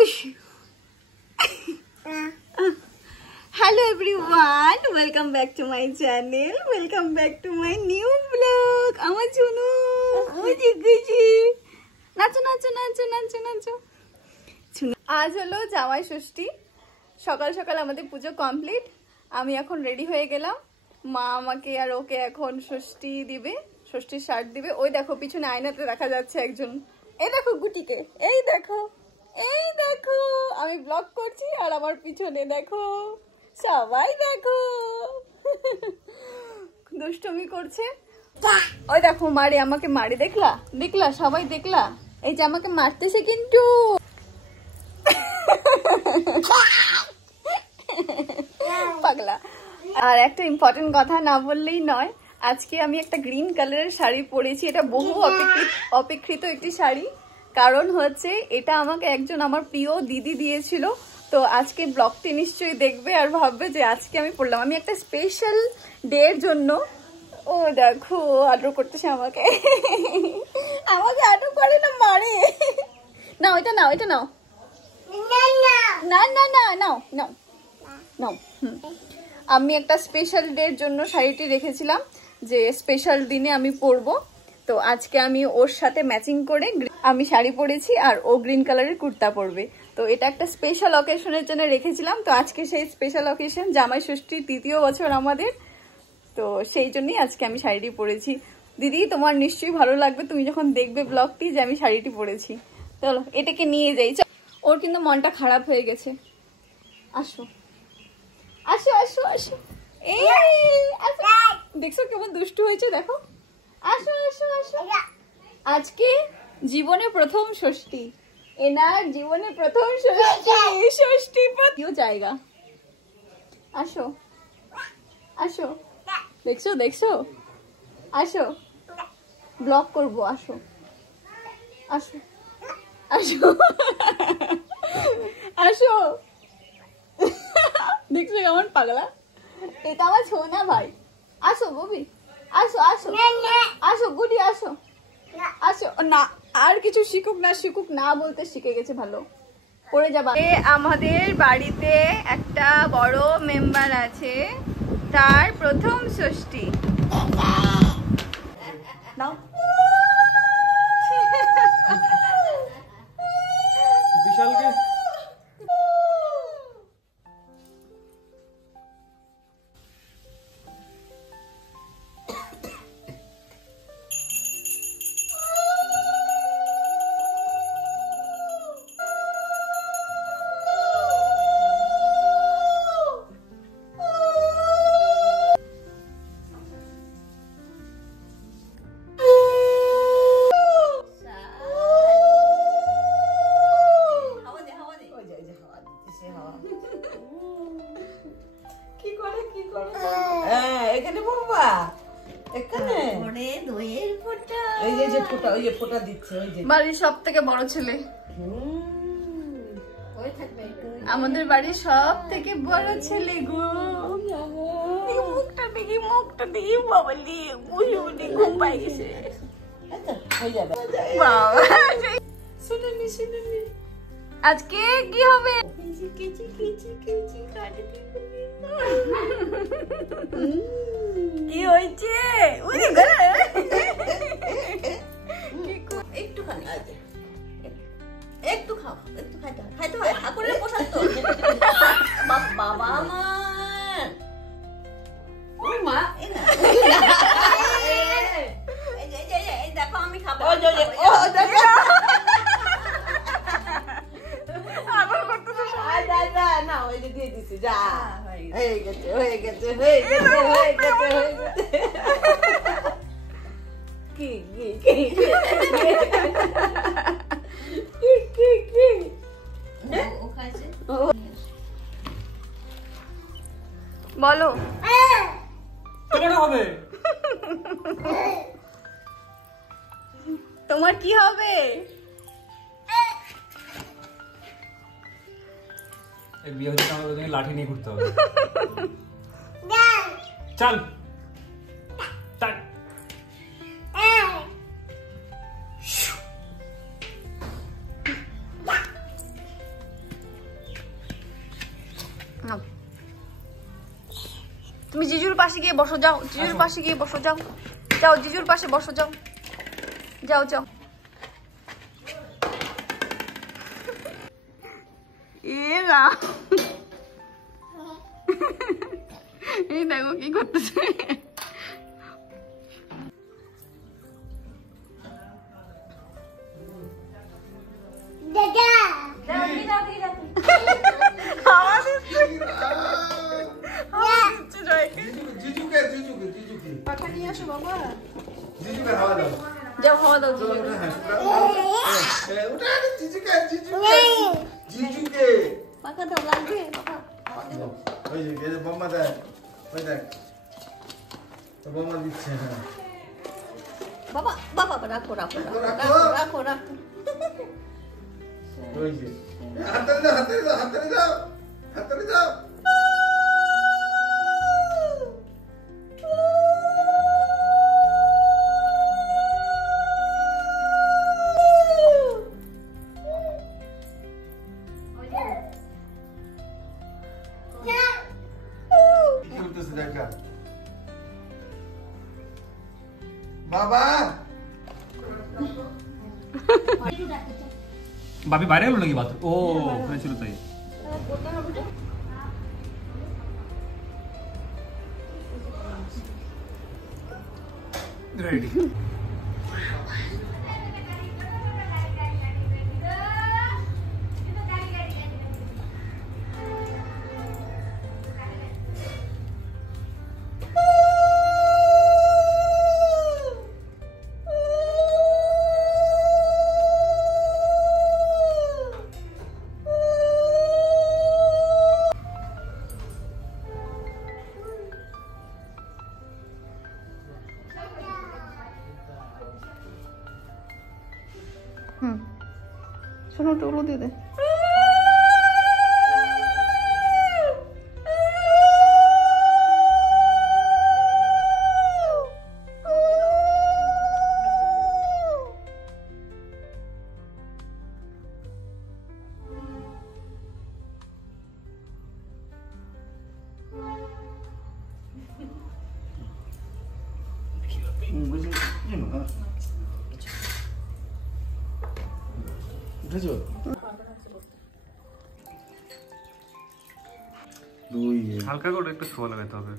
Hello everyone, welcome back to my channel, welcome back to my new vlog. আমার জুনু ওই দেখেছি নাচো নাচো নাচো নাচো নাচো। আজ হলো জামাই ষষ্ঠী। সকাল সকাল আমাদের পুজো কমপ্লিট। আমি এখন রেডি হয়ে গেলাম। মা আমাকে আর ওকে এখন ষষ্ঠী দিবে, ষষ্ঠীর শার্ট দিবে। ওই দেখো পিছনে আয়নাতে দেখা যাচ্ছে একজন। এই দেখো গুটিকে, এই দেখো এই দেখো আমি ব্লগ করছি আর আমার পিছনে দেখো সবাই দেখো দুষ্টুমি করছে। ওই দেখো মারে, আমাকে মারে, দেখলা দেখলা সবাই দেখলা, এই যে আমাকে মারতেছে কিন্তু। পাগলা। আর একটা ইম্পর্টেন্ট কথা না বললেই নয়, আজকে আমি একটা গ্রিন কালারের শাড়ি পরেছি। এটা বহু অপেক্ষিত একটি শাড়ি। কারণ হচ্ছে এটা আমাকে একজন আমার প্রিয় দিদি দিয়েছিল। তো আজকে ব্লগটি নিশ্চয়ই দেখবে আর ভাববে যে আজকে আমি পরলাম। আমি একটা স্পেশাল ডে এর জন্য, ও দেখো আদর করতেছে আমাকে। আমাকে আদর করে না, মারে। নাও এটা নাও, এটা নাও, না না না নাও নাও নাও। আমি একটা স্পেশাল ডে এর জন্য শাড়িটি রেখেছিলাম, যে স্পেশাল দিনে আমি পরবো। তো আজকে আমি ওর সাথে ম্যাচিং করে আমি শাড়ি পরেছি আর ও গ্রিন কালারের কুর্তা পরবে। তো এটা একটা স্পেশাল অকেশনের জন্য রেখেছিলাম। তো আজকে সেই স্পেশাল অকেশন, জামাই ষষ্ঠীর ৩য় বছর আমাদের। তো সেই জন্যই আজকে আমি শাড়িটি পরেছি। দিদি তোমার নিশ্চয়ই ভালো লাগবে তুমি যখন দেখবে ব্লগটি যে আমি শাড়িটি পরেছি। চলো এটাকে নিয়ে যাই। ওর কিন্তু মনটা খারাপ হয়ে গেছে। আসো আসো আসো আসো, এই দেখছো কেমন দুষ্টু হয়েছে, দেখো। আসো আসো আসো। আজকে জীবনে প্রথম ষষ্ঠী, এনার জীবনে প্রথম ষষ্ঠী প্রিয় জায়গা। আসো আসো, দেখছো দেখছো, আসো ব্লগ করবো, আসো আসো আসো আসো। দেখছো কেমন পাগলা, এটা আমার ছোনা ভাই। আসো ববি, আসো আসো আসো গুডি, আসো আসো। না আর কিছু শিখুক না শিখুক, না বলতে শিখে গেছে, ভালো পড়ে যাবা। আমাদের বাড়িতে একটা বড় মেম্বার আছে, তার প্রথম ষষ্ঠী। নাও বিশালকে বাড়ির সব থেকে বড় ছেলে, আমাদের বাড়ির সব থেকে বড় ছেলে গো। মুখটা দেখি, মুখটা দেখি, বাবালি ঘুম পাই গেছে। আজকে কি হবে? কি হয়েছে? একটুখানি একটু খাও, একটু খাইতে হয়, খাইতে হয়, ঠাকুরের প্রসাদ তো। বাবা আমার মা, দেখো আমি খাবো। না ওই যে দিয়ে দিছি, যা হয়ে গেছে হয়ে গেছে হয়ে গেছে হয়ে গেছে হয়ে গেছে। কি কি কি বলো হবে, তোমার কি হবে? বিয়ে হচ্ছে আমাদের লাঠি নিয়ে ঘুরতে হবে। চল তুমি জিজুর পাশে গিয়ে বসো, যাও জিজুর পাশে গিয়ে বসো, যাও যাও জিজুর পাশে বসো, যাও যাও যাও। এই দেখো কি করতেছে। যাও হাওয়া দাও জিজুকে পাখা দাও, লাগবে পাখা। ওই যে বোমা দেয়, ওই দেখ বোমা দিচ্ছে। হ্যাঁ বাবা বাবা রাখো রাখো রাখো রাখো রাখো। ওই যে হাততালি দাও, হাততালি দাও, হাততালি দাও, হাততালি দাও। বাবা বাপি বাইরে গেল নাকি বাথরুম? ও ওখানে ছিল তাই। রেডি। শোনো তো ওগুলো দিয়ে দে। হালকা করে একটু ছোঁয়া লাগাতে হবে।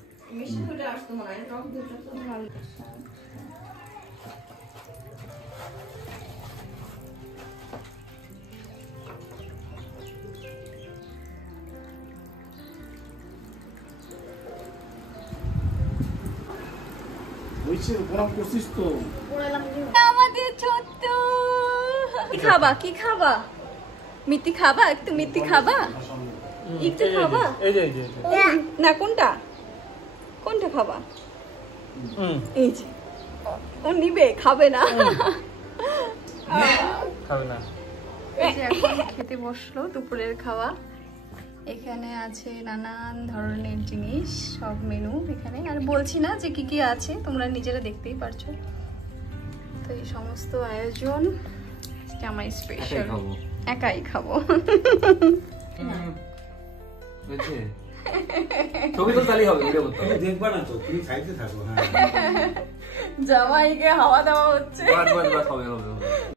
আমাদের ছোট্ট কি খাবা, কি খাবা? মিষ্টি খাবা? একটু মিষ্টি খাবা? একটু খাবা? এই যে এই যে না কোনটা কোনটা খাবা? এই যে ও নিবে, খাবে না। খাবে না। এই যে এখন খেতে বসলো দুপুরের খাওয়া। এখানে আছে নানান ধরনের জিনিস, সব মেনু এখানে। আর বলছি না যে কি কি আছে, তোমরা নিজেরা দেখতেই পারছো। তো এই সমস্ত আয়োজন আমার স্পেশাল, একাই খাবো। ছবি তো তাহলেই হবে, ভিডিও করতে হবে। দেখবা না তো, তুমি খাইতে থাকো। হ্যাঁ জামাইকে হাওয়া দেওয়া হচ্ছে। বাস বাস বাস, হবে হবে হবে।